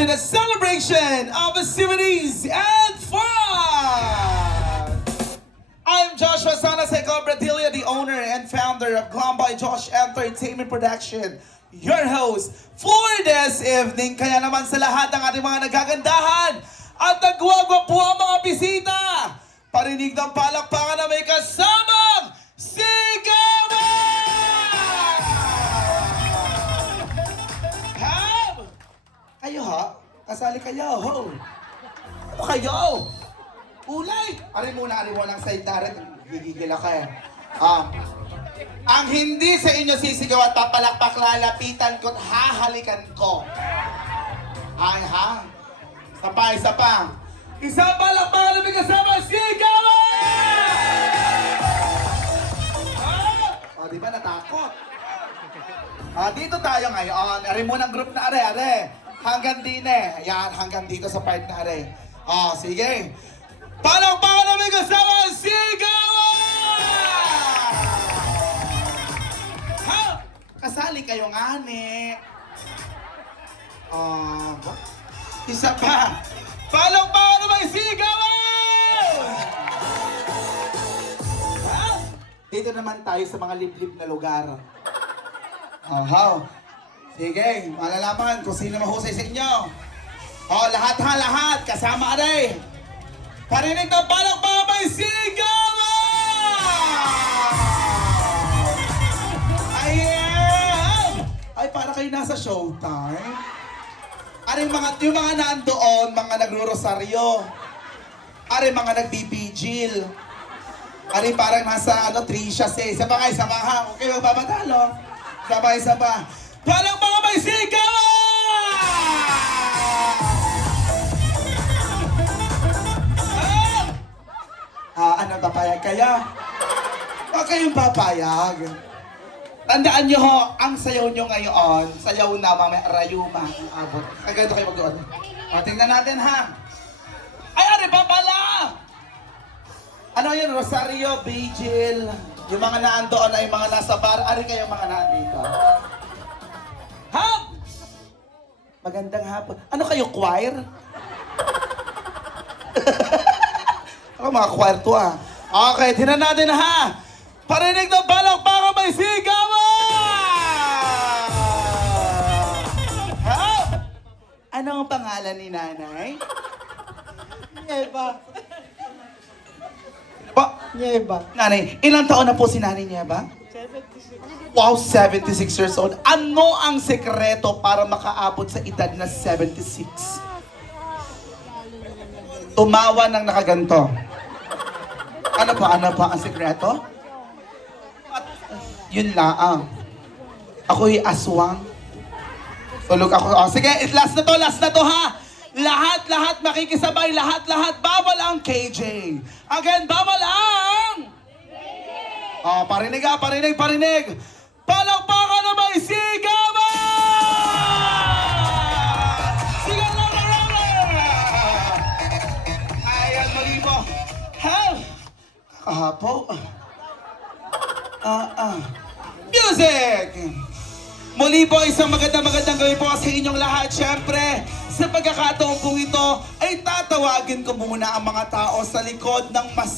to the celebration of festivities and fun! I'm Joshua Sanaseko Bradilia, the owner and founder of Glam by Josh Entertainment Production, your host for this evening. Kaya naman sa lahat ng ating mga nagagandahan at nagwagwa po ang mga bisita, parinig ng palakpakan na may kasamang sigawan! Kayo ha? Kasali kayo, ho? Ano kayo? Ulay! Ari muna ng saitaret. Gigigil ako eh. Ang hindi sa inyo sisigaw at papalakpak, lalapitan ko at hahalikan ko. Ay ha? Isa pa. Isang palakpakan na may kasama, sigawan! Di ba natakot? Dito tayo ngayon. Ari muna ang group na are. Hanggang din eh. Ayan, hanggang dito sa part na are. Sige. Palakpakan na may kasama, sigawan! Ha? Kasali kayo nga, ne. Isa pa. Palakpakan na may sigawan! Ha? Dito naman tayo sa mga liblib na lugar. Sige, malalaman kung sino mahusay sa inyo. Lahat. Kasama rin. Parinig ng palakpakan may sigawan! Ayan! Ay, para kayo nasa showtime. Yung mga nandoon, mga nagro-rosaryo. Mga nagbibigil. Parang nasa Tricias eh. Isa pa. Okay, magbabatalo. Isa pa. Palakpakan may sigawan! Papayag kaya? Huwag kayong papayag. Tandaan nyo ho, ang sayaw nyo ngayon, sayaw na mamaya rayuma. Abot. Ganito kayo mag-doon. Tingnan natin ha. Ay, pa pala! Ano yun? Rosario, Vigil. Yung mga naandoon ay mga nasa bar. Kayo mga nandito. Ha? Magandang hapon. Ano kayo, choir? Ako mga choir to Okay, tinan natin ha. Parinig ng palakpakan may sigawan! Ha? Ano ang pangalan ni nanay? Nieva. Nieva. Nanay, ilang taon na po si nanay Nieva? 76. Wow, 76 years old. Ano ang sekreto para makaabot sa edad na 76? Tumawa ng nakaganto. Ano pa ang sekreto? Yun lang. Ako'y aswang. Tulog ako. Sige, last na to ha. Lahat makikisabay. Lahat. Bawal ang KJ. Again, bawal ang... Parinig. Palakpakan na may sigawan! Sigawan! Ayan, mali po. Kahapo. Music! Muli po, isang magandang gabi po sa inyong lahat. Siyempre, sa pagkakataon pong ito, ay tatawagin ko muna ang mga tao sa likod ng mas